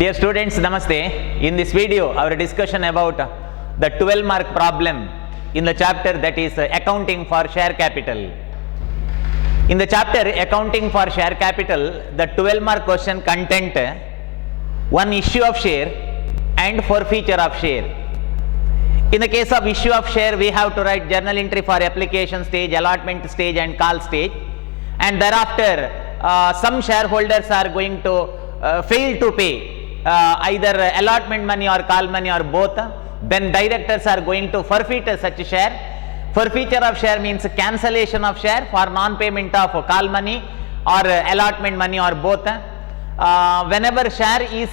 Dear students, Namaste. In this video, our discussion about the 12-mark problem in the chapter that is accounting for share capital. In the chapter accounting for share capital, the 12-mark question content one issue of share and forfeiture of share. In the case of issue of share, we have to write journal entry for application stage, allotment stage and call stage, and thereafter some shareholders are going to fail to pay either allotment money or call money or both. Then directors are going to forfeit such share. Forfeiture of share means cancellation of share for non-payment of call money or allotment money or both. Whenever share is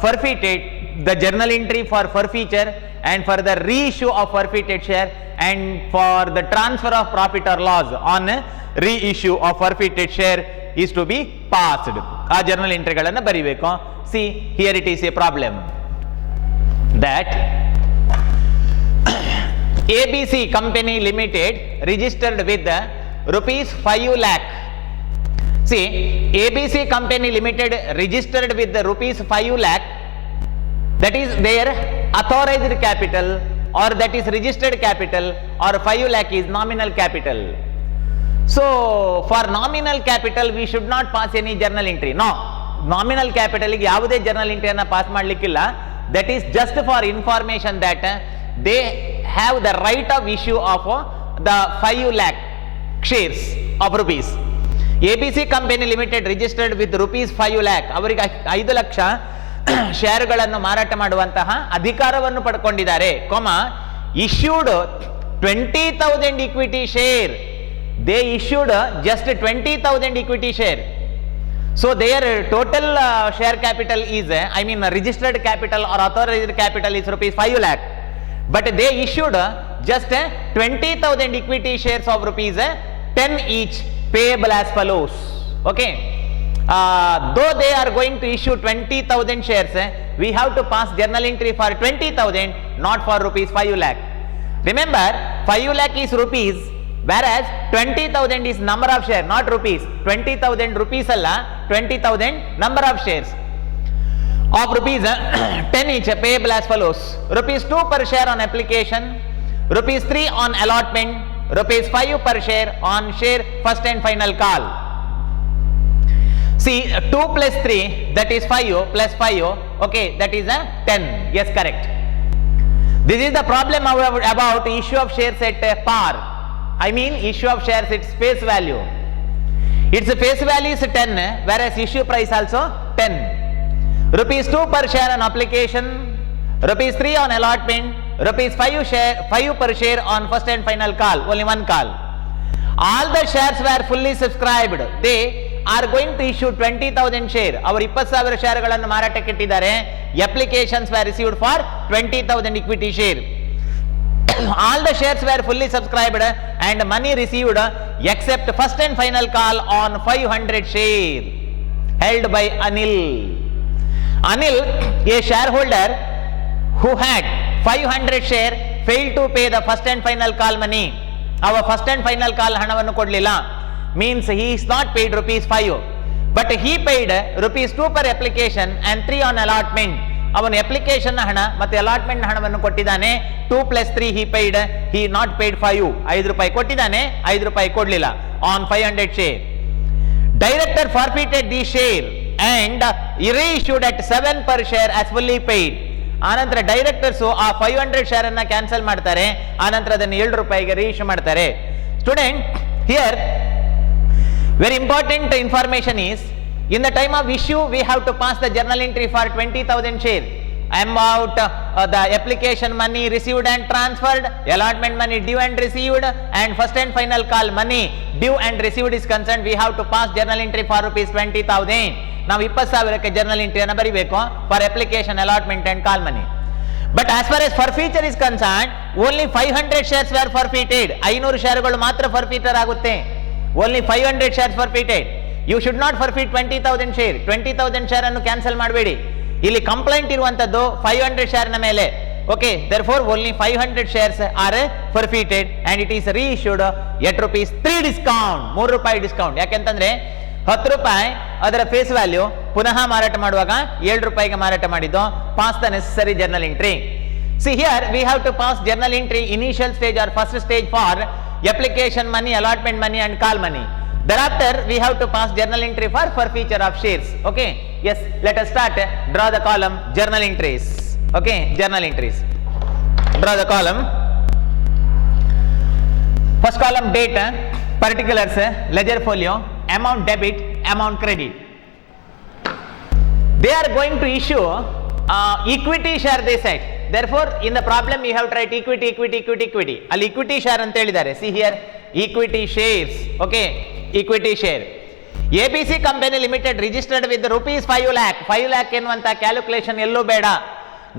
forfeited, the journal entry for forfeiture and for the reissue of forfeited share and for the transfer of profit or loss on reissue of forfeited share is to be passed. ಆ journal entry ಗಳನ್ನು ಬರಿಬೇಕು. See, here it is a problem that ABC Company Limited registered with rupees 5 lakh. See, ABC Company Limited registered with the rupees 5 lakh, that is their authorized capital or that is registered capital, or 5 lakh is nominal capital. So, for nominal capital we should not pass any journal entry. No, nominal capital ಗೆ ಯಾವುದೇ journal entry ಅನ್ನು pass ಮಾಡಲಿಕ್ಕಿಲ್ಲ. That is just for information that they have the right of issue of the 5 lakh shares of rupees. ABC Company Limited registered with rupees 5 lakh. ಅವರಿಗೆ 5 ಲಕ್ಷ ಶೇರುಗಳನ್ನು ಮಾರಾಟ ಮಾಡುವಂತಹ ಅಧಿಕಾರವನ್ನು ಪಡ್ಕೊಂಡಿದ್ದಾರೆ. issued 20,000 equity share. They issued just 20,000 equity share. So their total share capital is, registered capital or authorized capital is rupees 5 lakh. But they issued just 20,000 equity shares of rupees 10 each, payable as follows. Okay. Though they are going to issue 20,000 shares, we have to pass journal entry for 20,000, not for rupees 5 lakh. Remember, 5 lakh is rupees, whereas 20,000 is number of share, not rupees. 20,000 rupees alla, 20,000 number of shares of rupees 10 each, payable as follows: rupees 2 per share on application, rupees 3 on allotment, rupees 5 per share on share first and final call. See, 2 plus 3, that is 5 plus 5, okay, that is 10. Yes, correct. This is the problem about issue of shares at par. Issue of shares, its face value. Its face value is 10, whereas issue price also 10. Rupees 2 per share on application, rupees 3 on allotment, rupees 5 per share on first and final call, only one call. All the shares were fully subscribed. They are going to issue 20,000 share. Our 20,000 shareಗಳನ್ನು ಮಾರಾಟಕ್ಕೆ ಇಟ್ಟಿದ್ದಾರೆ. Applications were received for 20,000 equity share. All the shares were fully subscribed and money received except first and final call on 500 share held by Anil. Anil, a shareholder who had 500 share, failed to pay the first and final call money. Our first and final call ಹಣವನ್ನು ಕೊಡಲಿಲ್ಲ, means he is not paid rupees 5, but he paid rupees 2 per application and 3 on allotment. ಅವನು application ಹಣ ಮತ್ತು allotment ಹಣವನ್ನು ಕೊಟ್ಟಿದ್ದಾನೆ. 2 plus 3 he not paid 5. 5 ರೂಪಾಯಿ ಕೊಟ್ಟಿದ್ದಾನೆ, 5 ರೂಪಾಯಿ ಕೊಡಲಿಲ್ಲ on 500 share. Director forfeited the share and reissued at 7 per share as fully paid. ಆನಂತರ ಡೈರೆಕ್ಟರ್ಸ್ ಆ 500 ಶೇರ್ ಅನ್ನ ಕ್ಯಾನ್ಸಲ್ ಮಾಡ್ತಾರೆ, ಆನಂತರ ಅದನ್ನು 7 ರೂಪಾಯಿಗೆ ರೀಇಶ್ಯೂ ಮಾಡ್ತಾರೆ. Student, here very important information is, in the time of issue we have to pass the journal entry for 20,000 share. About the application money received and transferred, allotment money due and received, and first and final call money due and received is concerned, we have to pass journal entry for rupees 20,000. ನಾವು 20,000ಕ್ಕೆ journal entry ಅನ್ನು ಬರಿಬೇಕು for application, allotment and call money. But as far as forfeiture is concerned, only 500 shares were forfeited. 500 ಶೇರುಗಳು ಮಾತ್ರ forfeited ಆಗುತ್ತೆ. Only 500 shares forfeited. You should not forfeit 20,000 share. 20,000 share ಅನ್ನು cancel ಮಾಡಬೇಡಿ. ಇಲ್ಲಿ complaint ಇರುವಂತದ್ದು 500 share ನ ಮೇಲೆ. Okay, therefore only 500 shares are forfeited and it is reissued at rupees 3 discount. 3 ರೂಪಾಯಿ ಡಿಸ್ಕೌಂಟ್. ಯಾಕೆಂತಂದ್ರೆ 10 ರೂಪಾಯಿ ಅದರ ಫೇಸ್ ವ್ಯಾಲ್ಯೂ, ಪುನಃ ಮಾರಾಟ ಮಾಡುವಾಗ 7 ರೂಪಾಯಿಗೆ ಮಾರಾಟ ಮಾಡಿದ್ದು. Pass the necessary journal entry. See here we have to pass journal entry initial stage or first stage for application money, allotment money and call money. Thereafter we have to pass journal entry for forfeiture of shares. Okay, yes, let us start. Draw the column journal entries. Okay, journal entries. Draw the column. First column date, particulars, ledger folio, amount debit, amount credit. They are going to issue equity share, they said. Therefore in the problem you have to write equity, equity, equity, equity. ಅಲ್ಲಿ equity share ಅಂತ ಹೇಳಿದ್ದಾರೆ. See here, equity shares. Okay, equity share. ABC company limited registered with rupees 5 lakh. 5 lakh ಎನ್ನುವಂತ calculation ಎಲ್ಲೂ ಬೇಡ.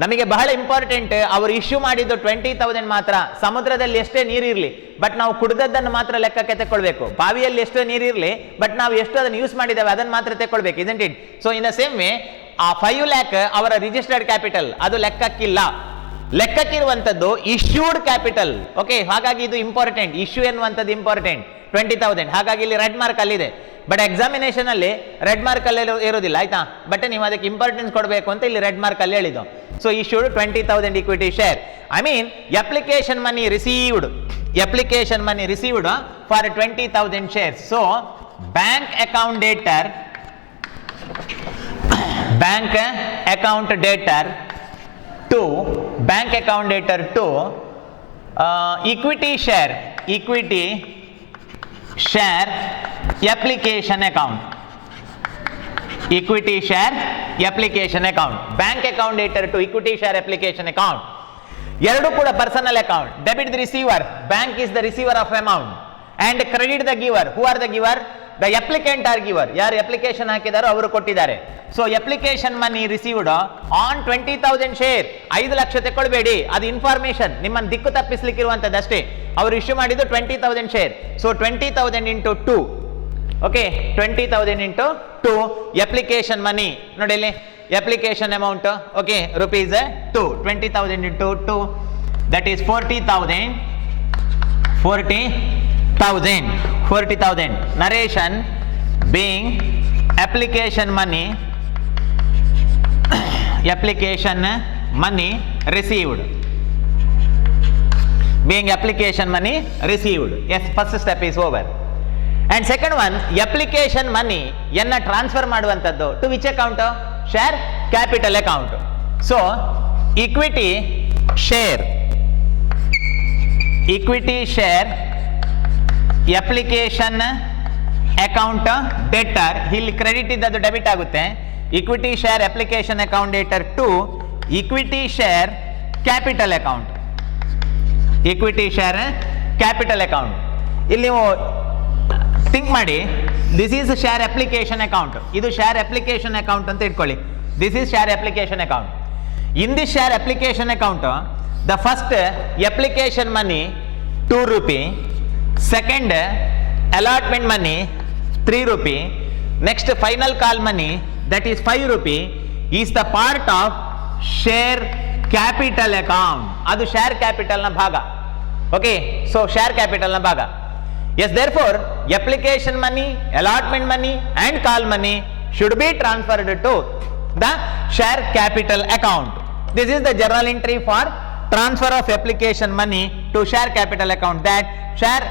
ನಮಗೆ ಬಹಳ important, ಅವರು issue ಮಾಡಿದ್ದು 20,000 ಮಾತ್ರ. ಸಮುದ್ರದಲ್ಲಿ ಎಷ್ಟೇ ನೀರಿರಲಿ, ಬಟ್ ನಾವು ಕುಡಿದದ್ದನ್ನು ಮಾತ್ರ ಲೆಕ್ಕಕ್ಕೆ ತಗೊಳ್ಬೇಕು. ಬಾವಿಯಲ್ಲಿ ಎಷ್ಟೋ ನೀರಿರಲಿ, ಬಟ್ ನಾವು ಎಷ್ಟು ಅದನ್ನು ಯೂಸ್ ಮಾಡಿದ್ದೇವೆ ಅದನ್ನು ಮಾತ್ರ ತಗೊಳ್ಬೇಕು. Isn't it? So in the same way ಆ 5 lakh ಅವರ ರಿಜಿಸ್ಟರ್ಡ್ ಕ್ಯಾಪಿಟಲ್, ಅದು ಲೆಕ್ಕಕ್ಕಿಲ್ಲ. ಲೆಕ್ಕಕ್ಕಿರುವಂಥದ್ದು ಇಶ್ಯೂಡ್ ಕ್ಯಾಪಿಟಲ್. ಓಕೆ, ಹಾಗಾಗಿ ಇದು ಇಂಪಾರ್ಟೆಂಟ್. ಇಶ್ಯೂ ಎನ್ನುವಂಥದ್ದು ಇಂಪಾರ್ಟೆಂಟ್. 20,000. ಹಾಗಾಗಿ ಇಲ್ಲಿ ರೆಡ್ ಮಾರ್ಕ್ ಅಲ್ಲಿದೆ. ಬಟ್ ಎಕ್ಸಾಮಿನೇಷನ್ ಅಲ್ಲಿ ರೆಡ್ ಮಾರ್ಕ್ ಅಲ್ಲಿ ಇರೋದಿಲ್ಲ, ಆಯ್ತಾ? ಬಟ್ ನೀವು ಅದಕ್ಕೆ ಇಂಪಾರ್ಟೆನ್ಸ್ ಕೊಡಬೇಕು ಅಂತ ಇಲ್ಲಿ ರೆಡ್ ಮಾರ್ಕ್ ಅಲ್ಲಿ ಹೇಳಿದ್ದು. So issued 20,000 equity share. I mean application money received. Application money received for 20,000 shares. So bank account debtor, bank account debtor to bank account debtor to equity share, equity share application account, equity share application account, bank account debtor to equity share application account. ಎರಡು ಕೂಡ personal account. Debit the receiver, bank is the receiver of amount, and credit the giver. Who are the giver? The applicant are giver. ಯಾರು application ಹಾಕಿದಾರೋ ಅವರು ಕೊಟ್ಟಿದ್ದಾರೆ. So application money received on 20,000 share. 5 lakh ತಗೊಳ್ಬೇಡಿ, ಅದು information, ನಿಮ್ಮನ್ನು ದಿಕ್ಕು ತಪ್ಪಿಸ್ಲಿಕ್ಕಿರುವಂಥದ್ದು ಅಷ್ಟೇ. ಅವರು ಇಶ್ಯೂ ಮಾಡಿದ್ದು 20,000 share. So 20,000 into 2. Okay, 20,000 into 2 application money. ನೋಡಿ ಇಲ್ಲಿ application amount, okay, rupees 2. 20,000 into 2, that is 40,000. 40,000. Narration being application money, application money received, being application money received. Yes, first step is over. And second one, application money yenna transfer ಮಾಡುವಂತದ್ದು to which account? Share capital account. So equity share application account debtor, ಇಲ್ಲಿ credit ಇದ್ದದ್ದು debit ಆಗುತ್ತೆ. equity share application account debtor to equity share capital account, equity share capital account. ಇಲ್ಲಿ ನೀವು think ಮಾಡಿ, this is share application account. ಇದು share application account ಅಂತ ಇಟ್ಕೊಳ್ಳಿ. This is share application account. In this share application account, the first application money 2 rupee, second allotment money 3 rupee, next final call money that is 5 rupee is the part of share capital account. ಅದು share ಕ್ಯಾಪಿಟಲ್ನ ಭಾಗ. Okay, so share ಕ್ಯಾಪಿಟಲ್ನ ಭಾಗ. Yes, therefore application money, allotment money and call money should be transferred to the share capital account. This is the journal entry for transfer of application money to share capital account. That share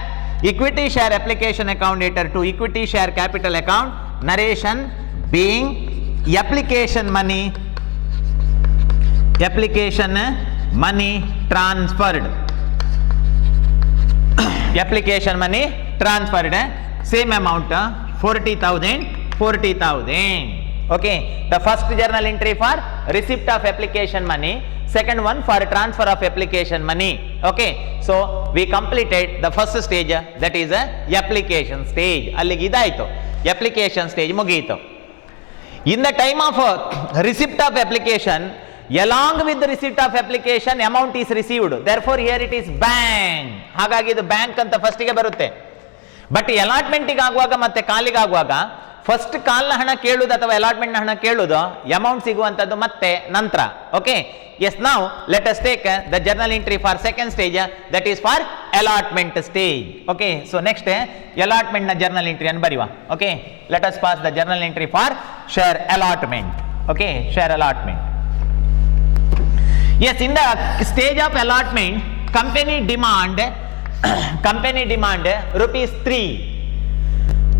equity share application account debtor to equity share capital account. Narration being application money transferred. Application money transferred, same amount 40,000. Okay, the first journal entry for receipt of application money, second one for transfer of application money. Okay, so we completed the first stage, that is a application stage. ಅಲ್ಲಿಗೆ ಇದಾಯಿತು, application stage ಮುಗಿಯಿತು. In the time of receipt of application, along with the receipt of application amount is received, therefore here it is bank. ಹಾಗಾಗಿ ಇದು bank ಅಂತ ಫಸ್ಟಿಗೆ ಬರುತ್ತೆ. But ಅಲಾಟ್ಮೆಂಟಿಗೆ ಆಗುವಾಗ ಮತ್ತೆ ಕಾಲಿಗೆ ಆಗುವಾಗ ಫಸ್ಟ್ ಕಾಲ್ನ ಹಣ ಕೇಳುವುದು ಅಥವಾ ಅಲಾಟ್ಮೆಂಟ್ನ ಹಣ ಕೇಳುವುದು, ಅಮೌಂಟ್ ಸಿಗುವಂಥದ್ದು ಮತ್ತೆ ನಂತರ. ಓಕೆ, ಎಸ್, ನಾವು let us take the journal entry for second stage, that is for allotment stage. Okay, so next allotment na journal entry an bariva. Okay, let us pass the journal entry for share allotment. Okay, share allotment. Yes, in the stage of allotment, company demand rupees 3.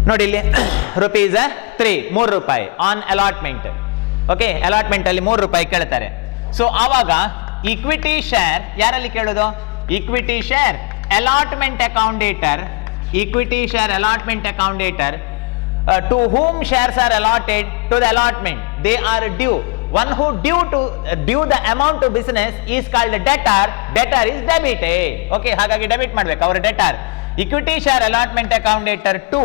ನೋಡಿ ಇಲ್ಲಿ rupees 3 3 ರೂಪಾಯಿ on allotment. Okay, allotment ಅಲ್ಲಿ 3 ರೂಪಾಯಿ ಕೇಳ್ತಾರೆ. So ಆವಾಗ equity share ಯಾರಲ್ಲಿ ಕೇಳೋದು? Equity share allotment account debtor, equity share allotment account debtor to whom shares are allotted to the allotment, they are due. One who due the amount to business is called debtor. Debtor is debited. Okay, ಹಾಗಾಗಿ debit ಮಾಡಬೇಕು ಅವರ debtor. Equity share allotment account debtor to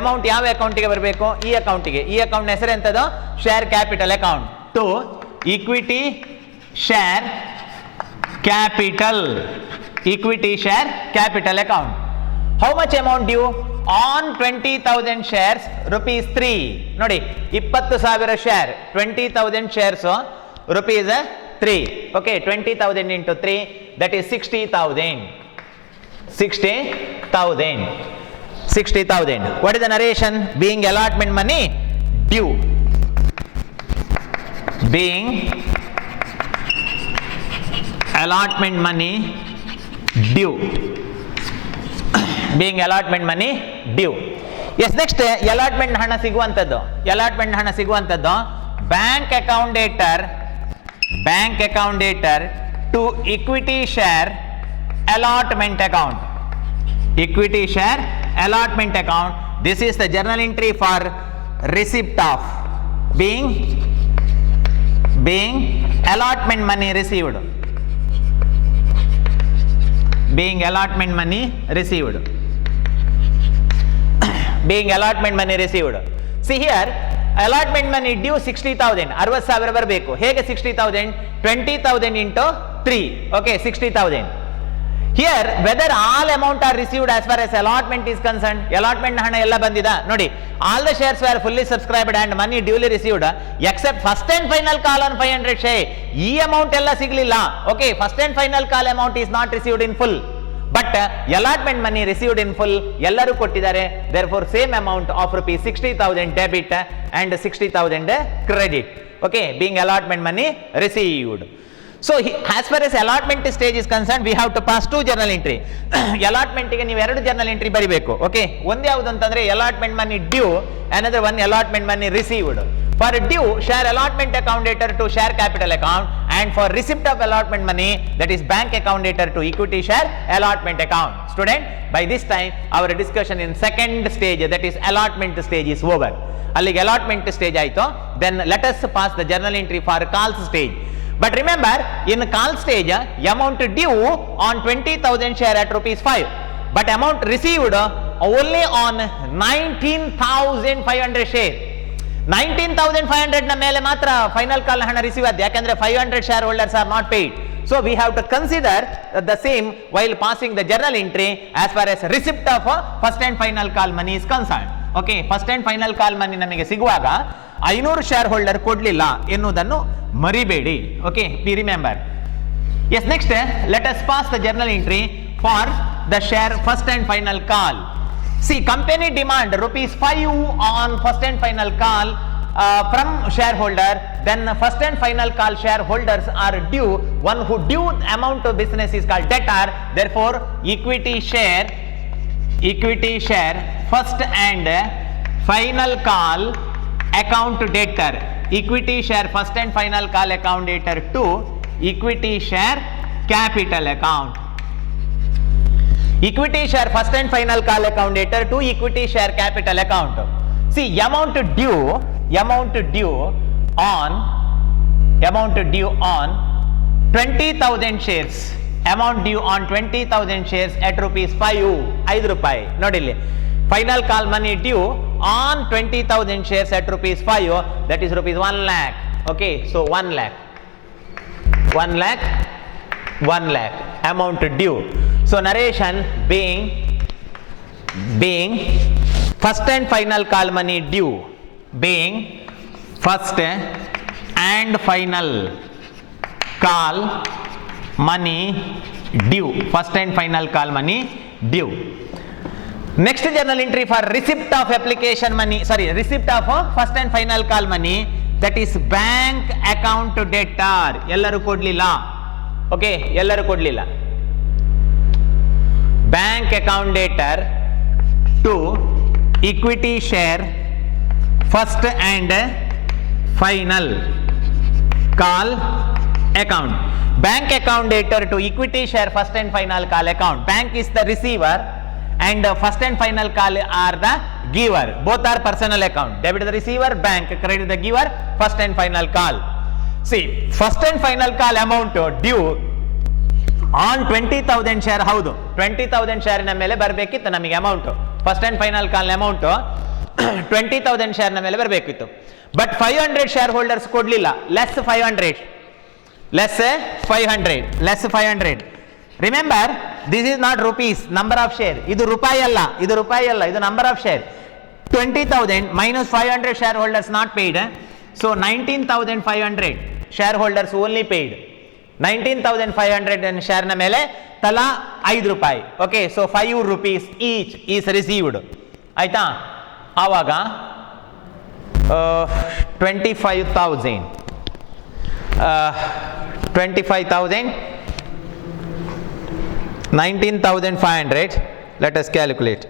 amount ಯಾವ ಅಕೌಂಟಿಗೆ ಬರಬೇಕು? ಈ ಅಕೌಂಟಿಗೆ. ಈ account ಹೆಸರು ಎಂತದು? Share capital account. To equity share capital, equity share capital account. How much amount due? On 20,000 shares rupees 3. ನೋಡಿ 20,000 share, 20,000 shares rupees 3. Okay, 20,000 into 3, that is 60,000. 60,000. What is the narration? Being allotment money due. Being allotment money due. Being allotment money due. Yes, next allotment ಹಣ ಸಿಗುವಂತದ್ದು. allotment ಹಣ ಸಿಗುವಂತದ್ದು bank account debtor to equity share allotment account. Equity share allotment account. This is the journal entry for receipt of being allotment money received. Being allotment money received. Being allotment money received. See here, allotment money due 60,000. 60,000 ಬರಬೇಕು. ಹೇಗೆ 60,000? 20,000 into 3. Okay, 60,000. Here, whether all amount are received as far as allotment is concerned, allotment ಹಣ ಎಲ್ಲ ಬಂದಿದ ನೋಡಿ. All the shares were fully subscribed and money duly received except first and final call on 500 share. ಈ amount ಎಲ್ಲ ಸಿಗಲಿಲ್ಲ. Okay, first and final call amount is not received in full. But allotment money received in full ಎಲ್ಲರೂ ಕೊಟ್ಟಿದ್ದಾರೆ. Therefore, same amount of rupees 60,000 debit and 60,000 credit. Okay, being allotment money received. So as far as allotment stage is concerned, we have to pass 2 journal entry. allotment ಗೆ ನೀವು 2 journal entry ಬರಿಬೇಕು. Okay, ಒಂದು ಯಾವುದು ಅಂತಂದ್ರೆ allotment money due, another one allotment money received. For due, share allotment accountator to share capital account, and for receipt of allotment money, that is bank accountator to equity share allotment account. Student, by this time our discussion in second stage, that is allotment stage, is over. ಅಲ್ಲಿಗೆ allotment stage ಆಯ್ತು. Then let us pass the journal entry for calls stage. But remember, in call stage, amount due on 20,000 share at rupees 5, but amount received only on 19,500 share. 19,500 ನ ಮೇಲೆ ಮಾತ್ರ final call ಹಣ receive ಆದ, ಯಾಕಂದ್ರೆ 500 share holders R not paid. So we have to consider the same while passing the journal entry as far as receipt of first and final call money is concerned. Okay, first and final call money ನಮಗೆ ಸಿಗುವಾಗ 500 share holder ಕೊಡ್ಲಿಲ್ಲ ಎನ್ನುವುದನ್ನು ಮರಿಬೇಡಿ. Okay, we remember. Yes, next let us pass the journal entry for the share first and final call. See, company demand rupees 5 on first and final call from shareholder. Then first and final call shareholders are due. One who due amount of business is called debtor. Therefore, equity share first and final call account debtor. Equity share first and final call account debtor to equity share capital account. Equity share first and final call account debtor to equity share capital account. See, amount due on 20,000 shares. Amount due on 20,000 shares at rupees 5 ರೂಪಾಯಿ. ನೋಡಿ ಇಲ್ಲಿ final call money due on 20,000 shares at rupees 5, that is rupees 1 lakh. Okay, so 1 lakh amount due. So narration being first and final call money due, being first and final call money due, first and final call money due. Next journal entry for receipt of application money, sorry, receipt of first and final call money, that is bank account debtor. ಎಲ್ಲರೂ ಕೊಡ್ಲಿಲ್ಲ, okay, ಎಲ್ಲರೂ ಕೊಡ್ಲಿಲ್ಲ. Bank account debtor to equity share first and final call account. Bank account debtor to equity share first and final call account. Bank is the receiver and first and final call are the giver. Both are personal account. Debit the receiver, bank credit the giver, first and final call. See, first and final call amount due on 20,000 share. ಹೌದು, 20,000 share ನ ಮೇಲೆ ಬರಬೇಕಿತ್ತು ನಮಗೆ amount. First and final call amount 20,000 share ನ ಮೇಲೆ ಬರಬೇಕಿತ್ತು. But 500 share holders ಕೊಡ್ಲಿಲ್ಲ. Less 500. Remember, this is not rupees, number of share. ಇದು ರೂಪಾಯಿ ಅಲ್ಲ, ಇದು number of share. 20,000 minus 500 shareholders not paid. So 19,500 shareholders only paid. 19,500 share ನ ಮೇಲೆ ತಲಾ 5 ರೂಪಾಯಿ. Okay, so 5 rupees each is received. ಆಯ್ತಾ? ಆವಾಗ 25,000 19,500. Let us calculate.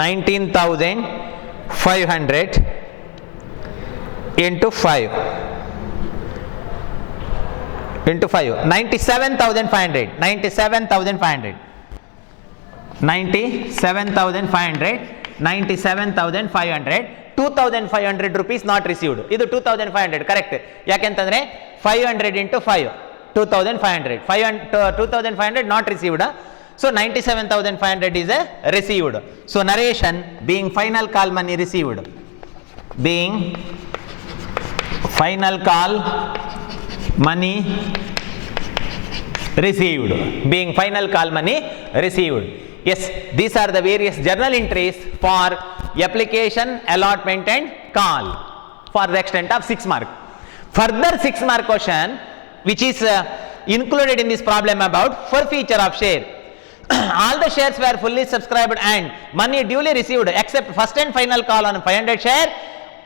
19,500 into 5 97,500. 2,500 rupees not received. ಇದು 2,500 ಕರೆಕ್ಟ್. ಯಾಕೆಂತಂದ್ರೆ 500 into 5 2,500. 2,500 not received. So 97,500 is received. So narration, being final call money received. Being final call money received. Being final call money received. Yes, these are the various journal entries for application, allotment and call for the extent of 6 mark. Further 6 mark question which is included in this problem about forfeiture of share. All the shares were fully subscribed and money duly received except first and final call on 500 share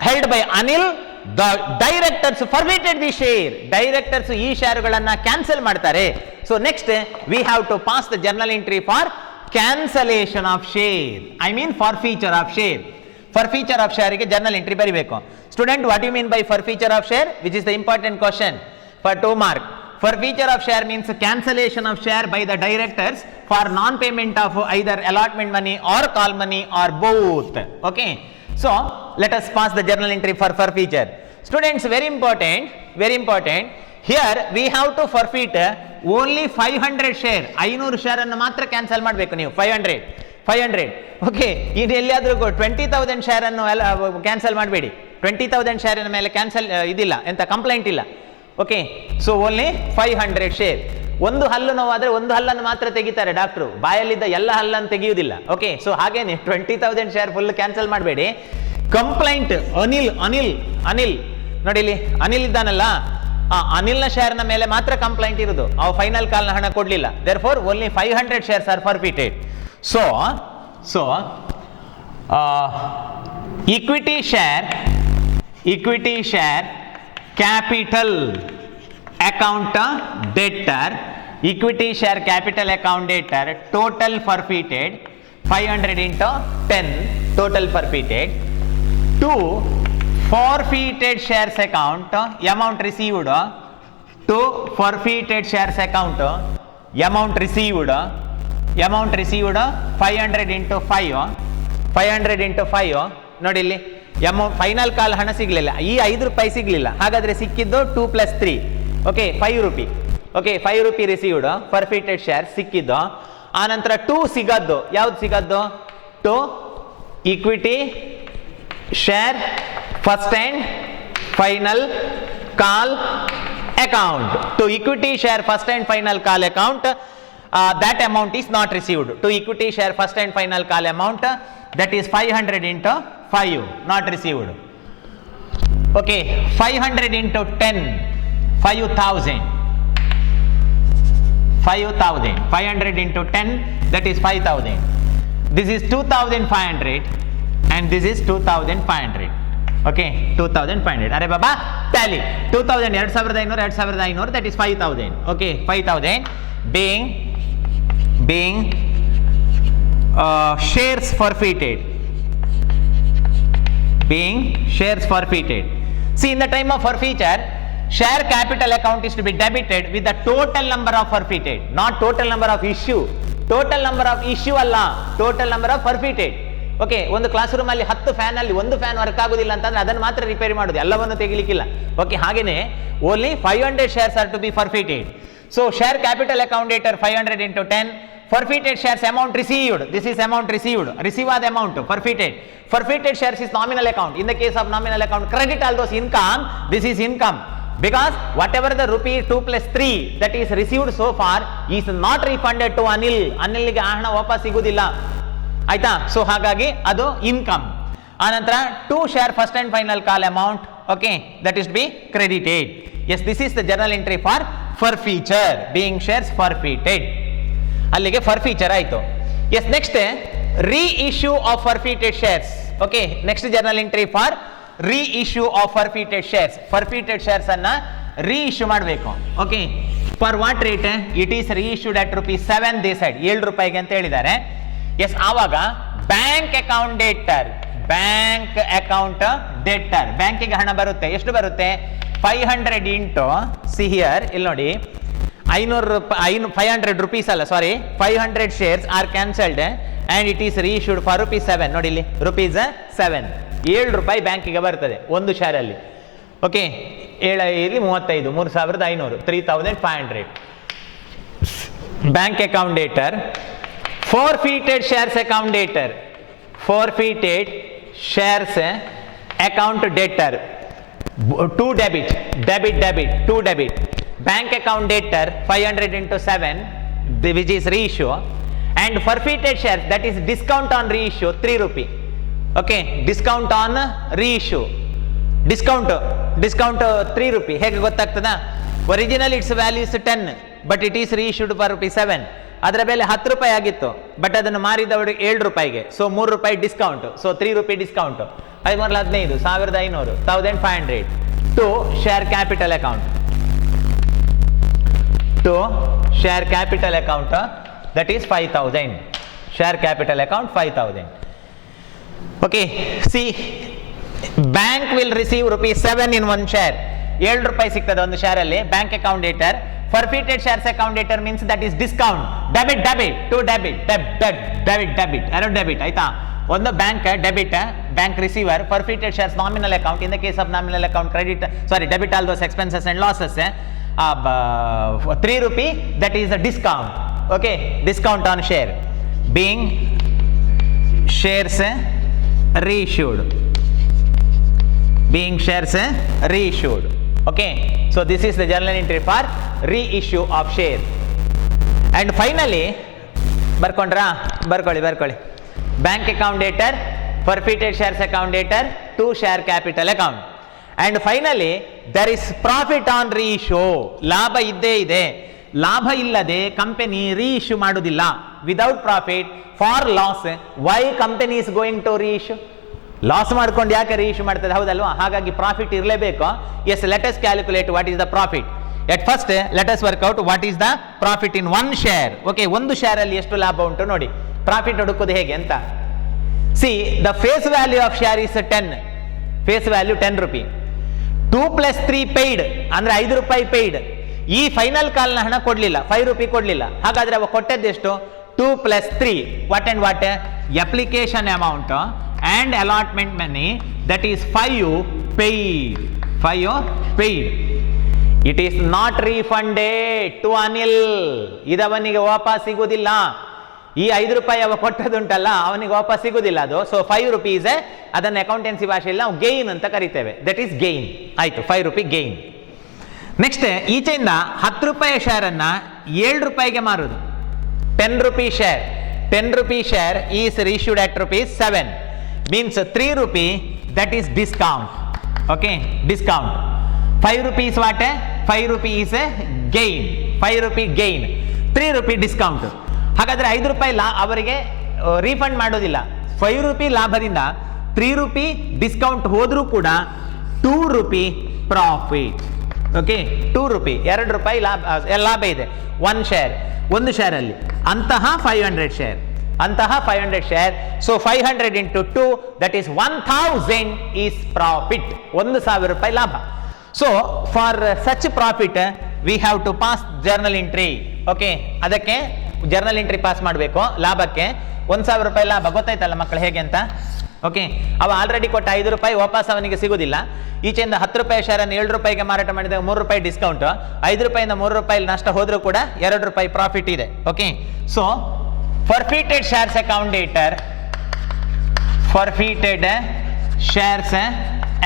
held by Anil. The directors forfeited the share. Directors ಈ ಶೇರುಗಳನ್ನ cancel ಮಾಡ್ತಾರೆ. So next we have to pass the journal entry for cancellation of share. I mean forfeiture of share. Forfeiture of share ಗೆ journal entry ಬರಿಬೇಕು. Student, what do you mean by forfeiture of share? Which is the important question for 2 mark. Forfeiture of share means cancellation of share by the directors for non-payment of either allotment money or call money or both. Okay. So let us pass the journal entry for forfeiture. Students, very important. Here we have to forfeit only 500 share. 500 share ಅನ್ನು ಮಾತ್ರ cancel ಮಾಡಬೇಕು ನೀವು. 500. Okay, ಇದು ಎಲ್ಲಿಯಾದ್ರೂ 20,000 share ಅನ್ನು cancel ಮಾಡಬೇಡಿ. 20,000 share ಮೇಲೆ cancel ಇದಿಲ್ಲ, ಎಂತ ಕಂಪ್ಲೇಂಟ್ ಇಲ್ಲ. Okay, so only 500 share. ಒಂದು ಹಲ್ಲು ನೋವಾದ್ರೆ ಒಂದು ಹಲ್ಲನ್ನು ಮಾತ್ರ ತೆಗಿತಾರೆ ಡಾಕ್ಟ್ರು, ಬಾಯಲ್ಲಿದ್ದ ಎಲ್ಲ ಹಲ್ಲನ್ನು ತೆಗೆಯುವುದಿಲ್ಲ. ಓಕೆ, ಸೊ ಹಾಗೇನೆ 20,000 ಶೇರ್ ಫುಲ್ ಕ್ಯಾನ್ಸಲ್ ಮಾಡಬೇಡಿ. ಕಂಪ್ಲೇಂಟ್ ಅನಿಲ್ ನೋಡಿ, ಇಲ್ಲಿ ಅನಿಲ್ ಇದ್ದಾನಲ್ಲ, ಆ ಅನಿಲ್ನ ಶೇರ್ನ ಮೇಲೆ ಮಾತ್ರ ಕಂಪ್ಲೇಂಟ್ ಇರುವುದು. ಅವು ಫೈನಲ್ ಕಾಲ್ನ ಹಣ ಕೊಡ್ಲಿಲ್ಲ. Therefore only 500 shares are forfeited. So equity share capital account debtor, equity share capital account debtor, total forfeited 500 into 10 total forfeited. 2 forfeited shares account amount received, to forfeited shares account amount received 500 into 5 ನೋಡಿ ಇಲ್ಲಿ amount final call ಹಣ ಸಿಗ್ಲಿಲ್ಲ, ಈ 5 ರೂಪಾಯಿ ಸಿಗ್ಲಿಲ್ಲ. ಹಾಗಾದ್ರೆ ಸಿಕ್ಕಿದ್ದು 2 + 3, okay 5 ರೂಪಾಯಿ. ಓಕೆ, 5 ರೂಪಾಯಿ ರಿಸೀವ್ಡ್ ಫರ್ಫಿಟೆಡ್ ಶೇರ್ ಸಿಕ್ಕಿದ್ದು. ಆನಂತರ 2 ಸಿಗದ್ದು, ಯಾವ್ದು ಸಿಗದ್ದು? 2 equity share first and final call account. To equity share first and final call account, that amount is not received. To equity share first and final call amount, that is 500 into 5 not received. Okay, 500 into 10 5,000. 5,000. 500 into 10, that is 5,000. This is 2,500 and this is 2,500. Okay, 2,500. Are baba, tally. 2,000, 2,500, 2,500, that is 5,000. Okay, 5,000 being shares forfeited. Being shares forfeited. See, in the time of forfeiture, share capital account is to be debited with the total number of forfeited, not total number of issue. Total number of issue ಅಲ್ಲ, total number of forfeited. Okay, ಒಂದು class room ಅಲ್ಲಿ 10 fan ಅಲ್ಲಿ ಒಂದು fan work ಆಗೋದಿಲ್ಲ ಅಂತಂದ್ರೆ ಅದನ್ನು ಮಾತ್ರ repair ಮಾಡೋದು, ಎಲ್ಲವನ್ನು ತೆಗಿಲಿಕ್ಕಿಲ್ಲ. ಓಕೆ, ಹಾಗೇನೆ only 500 shares are to be forfeited. So share capital account debtor 500 into 10. Forfeited shares amount received. This is amount received. Receive the amount. Forfeited. Forfeited shares is nominal account. In the case of nominal account, credit all those income. This is income. Because whatever the rupee 2 plus 3 that is received so far is not refunded to Anil. Anilಗೆ ಹಣ ವಾಪಸ್ ಸಿಗುವುದಿಲ್ಲ. ಆಯ್ತಾ? So ಹಾಗಾಗಿ ಅದು income. ಆನಂತರ 2 share first and final call amount. Okay, that is to be credited. Yes, this is the journal entry for forfeiture, being shares forfeited. ಅಲ್ಲಿಗೆ forfeiture ಆಯಿತು. Yes, next reissue of forfeited shares. Okay, next journal entry for reissue of forfeited shares. Forfeited shares ಅನ್ನ reissue ಮಾಡಬೇಕು. Okay, for what rate? It is reissued at ₹7 they said, 7 ರೂಪಾಯಿಗೆ ಅಂತ ಹೇಳಿದ್ದಾರೆ. S, ಆವಾಗ bank account ಡೇಟರ್, bank account ಡೇಟರ್, ಬ್ಯಾಂಕಿಗೆ ಹಣ ಬರುತ್ತೆ. ಎಷ್ಟು ಬರುತ್ತೆ? 500 ಇಂಟು, ಸಿ ಹಿಯರ್, ಇಲ್ಲಿ ನೋಡಿ, 500 rupees ಅಲ್ಲ, ಸಾರಿ, 500 shares are cancelled and it is reissued for ₹7. ನೋಡಿ ಇಲ್ಲಿ, ₹7, 7 ರೂಪಾಯಿ ಬ್ಯಾಂಕಿಗೆ ಬರ್ತದೆ ಒಂದು ಶೇರ್ ಅಲ್ಲಿ. Okay, 7 35, 3,500, 3,500. Bank account ಡೇಟರ್. Forfeited shares account debtor. Forfeited shares account debtor. To debit, debit, debit, to debit. Bank account debtor 500 into 7, which is reissue, and forfeited shares, that is discount on reissue, 3 rupee. Okay, discount on reissue, discount 3 rupee. ಹೇಗೆ ಗೊತ್ತಾಗ್ತದ? Original it's value is 10, but it is reissued for ₹7. ಅದರ ಬೆಲೆ 10 ರೂಪಾಯಿ ಆಗಿತ್ತು, but ಅದನ್ನು ಮಾರಿದವರಿಗೆ 7 ರೂಪಾಯಿಗೆ. So 3 ರೂಪಾಯಿ discount, so 3 ರೂಪಾಯಿ discount. 515, 1,500, 1,500 to share capital account. To share capital account, that is 5,000. Share capital account 5,000. Okay, see, bank will receive ₹7 in one share. 7 ರೂಪಾಯಿ ಸಿಗ್ತದೆ ಒಂದು ಶೇರ್ ಅಲ್ಲಿ. Bank account ಡೇಟರ್. Forfeited shares account debtor means that is discount. Debit, debit, to debit, debit, arrow debit. ಆಯ್ತಾ? ಒಂದು bank debit, bank receiver. Forfeited shares nominal account. In the case of nominal account, credit, sorry, debit all those expenses and losses. 3 rupee, that is a discount. Okay, discount on share, being shares reissued, being shares reissued. Okay, so this is the journal entry for reissue of share. And finally, ಬರ್ಕೊಳ್ಳಿ, bank account debtor, forfeited shares account debtor, to share capital account. And finally there is profit on reissue. ಲಾಭ ಇದ್ದೇ ಇದೆ. ಲಾಭ ಇಲ್ಲದೆ company reissue ಮಾಡುವುದಿಲ್ಲ. Without profit, for loss, why company is going to reissue? Loss ಮಾಡ್ಕೊಂಡು ಯಾಕೆ reissue ಮಾಡ್ತದೆ, ಹೌದಲ್ವಾ? ಹಾಗಾಗಿ ಪ್ರಾಫಿಟ್ ಇರಲೇಬೇಕು. Yes, let us calculate what is the profit. At first let us work out what is the profit in one share. Okay, ಒಂದು share ಅಲ್ಲಿ ಎಷ್ಟು ಲಾಭ ಉಂಟು ನೋಡಿ. ಪ್ರಾಫಿಟ್ ಹುಡುಕೋದು ಹೇಗೆ ಅಂತ. See, the face value of share is 10. Face value 10 ರೂಪಾಯಿ. 2 + 3 ಪೇಯ್ಡ್ ಅಂದ್ರೆ 5 ರೂಪಾಯಿ ಪೇಯ್ಡ್. ಈ ಫೈನಲ್ ಕಾಲ್ನ ಹಣ ಕೊಡ್ಲಿಲ್ಲ, 5 ರೂಪಾಯಿ ಕೊಡ್ಲಿಲ್ಲ. ಹಾಗಾದ್ರೆ ಅವ ಕೊಟ್ಟದ್ದೆಷ್ಟು? 2 + 3, what and what? Application amount and allotment money, that is 5 paid. 5 paid. It is not refunded to Anil. ಇದವನಿಗೆ ವಾಪಸ್ ಸಿಗುವುದಿಲ್ಲ. ಈ 5 ರೂಪಾಯಿ ಅವ ಕೊಟ್ಟದುಂಟಲ್ಲ, ಅವನಿಗೆ ವಾಪಸ್ ಸಿಗುವುದಿಲ್ಲ ಅದು. ಸೊ 5 rupees, ಅದನ್ನು ಅಕೌಂಟೆನ್ಸಿ ಭಾಷೆಯಲ್ಲಿ ನಾವು ಗೈನ್ ಅಂತ ಕರಿತೇವೆ. That is gain. ಆಯ್ತು, 5 ರೂಪಾಯಿ ಗೈನ್. ನೆಕ್ಸ್ಟ್, ಈಚೆಯಿಂದ 10 ರೂಪಾಯಿ ಶೇರ್ ಅನ್ನ 7 ರೂಪಾಯಿಗೆ ಮಾರುದು. 10 ರೂಪಾಯಿ ಶೇರ್. 10 ರೂಪಾಯಿ ಶೇರ್ ಈಸ್ ರೀಶ್ಯೂಡ್ ಅಟ್ ₹7. ಮೀನ್ಸ್ 3 ರೂಪಾಯಿ, that is discount. Okay, discount. 5 rupees what? 5 rupees gain. 5 rupee gain. 3 rupee discount. ಹಾಗಾದ್ರೆ 5 ರೂಪಾಯಿ ಅವರಿಗೆ ರೀಫಂಡ್ ಮಾಡೋದಿಲ್ಲ. 5 ರೂಪಿ ಲಾಭದಿಂದ 3 ರೂಪಿ ಡಿಸ್ಕೌಂಟ್ ಹೋದ್ರೂ ಕೂಡ 2 ರೂಪಿ ಪ್ರಾಫಿಟ್. ಓಕೆ, 2 ರೂಪಿ 2 ರೂಪಾಯಿ ಲಾಭ ಇದೆ ಒಂದು ಶೇರ್ ಅಲ್ಲಿ. ಅಂತಹ 500 share, so 500 into 2 that is 1000 is profit. 1000 ರೂಪಾಯಿ ಲಾಭ. So for such profit we have to pass journal entry. Okay, ಅದಕ್ಕೆ ಜರ್ನಲ್ ಎಂಟ್ರಿ ಪಾಸ್ ಮಾಡಬೇಕು. ಲಾಭಕ್ಕೆ 1000 ರೂಪಾಯಿ ಲಾಭ ಗೊತ್ತಾಯ್ತಲ್ಲ ಮಕ್ಕಳು ಹೇಗೆ ಅಂತ. ಓಕೆ, ಅವ ಆಲ್ರೆಡಿ ಕೊಟ್ಟ 5 ರೂಪಾಯಿ ವಾಪಸ್ ಅವನಿಗೆ ಸಿಗೋದಿಲ್ಲ. ಈಚೆಯಿಂದ 10 ರೂಪಾಯಿ ಶೇರನ್ನು 7 ರೂಪಾಯಿಗೆ ಮಾರಾಟ ಮಾಡಿದಾಗ 3 ರೂಪಾಯಿ ಡಿಸ್ಕೌಂಟ್, 5 ರೂಪಾಯಿಂದ 3 ರೂಪಾಯಿ ನಷ್ಟ ಹೋದ್ರೂ ಕೂಡ 2 ರೂಪಾಯಿ ಪ್ರಾಫಿಟ್ ಇದೆ. Okay, so forfeited shares account debtor, forfeited shares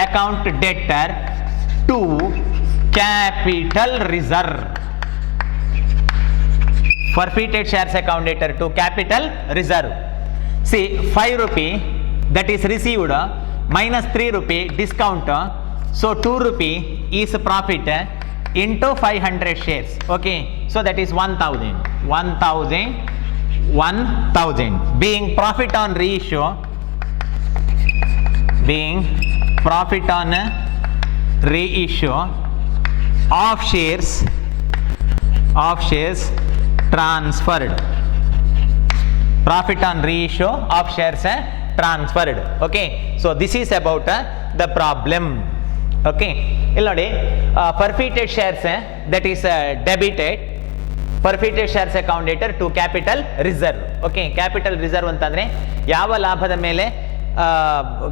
account debtor to capital reserve. Forfeited shares account debtor to capital reserve. See, 5 rupee that is received minus 3 rupee discount, so 2 rupee is profit into 500 shares. Okay, so that is 1000 being profit on reissue, of shares transferred. Profit on reissue of shares transferred. Okay, so this is about the problem. Okay, ಇಲ್ಲಿ ನೋಡಿ, forfeited shares that is debited, forfeited shares account debtor to capital reserve. Okay, capital reserve ಅಂತಂದ್ರೆ ಯಾವ ಲಾಭದ ಮೇಲೆ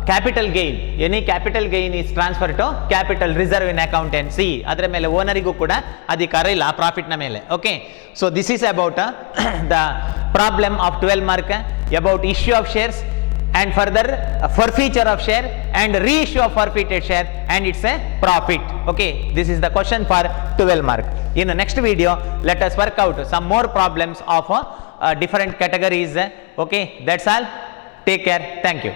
capital gain, any capital gain is transfer to capital reserve in accountancy. ಅದರ ಮೇಲೆ ಓನರಿಗೂ ಕೂಡ ಅಧಿಕಾರ ಇಲ್ಲ ಪ್ರಾಫಿಟ್ನ ಮೇಲೆ. Okay, so this is about the problem of 12 mark about issue of shares and further forfeiture of share and reissue of forfeited share and it's a profit. Okay, this is the question for 12 mark. In the next video let us work out some more problems of different categories. Okay, that's all. Take care. Thank you.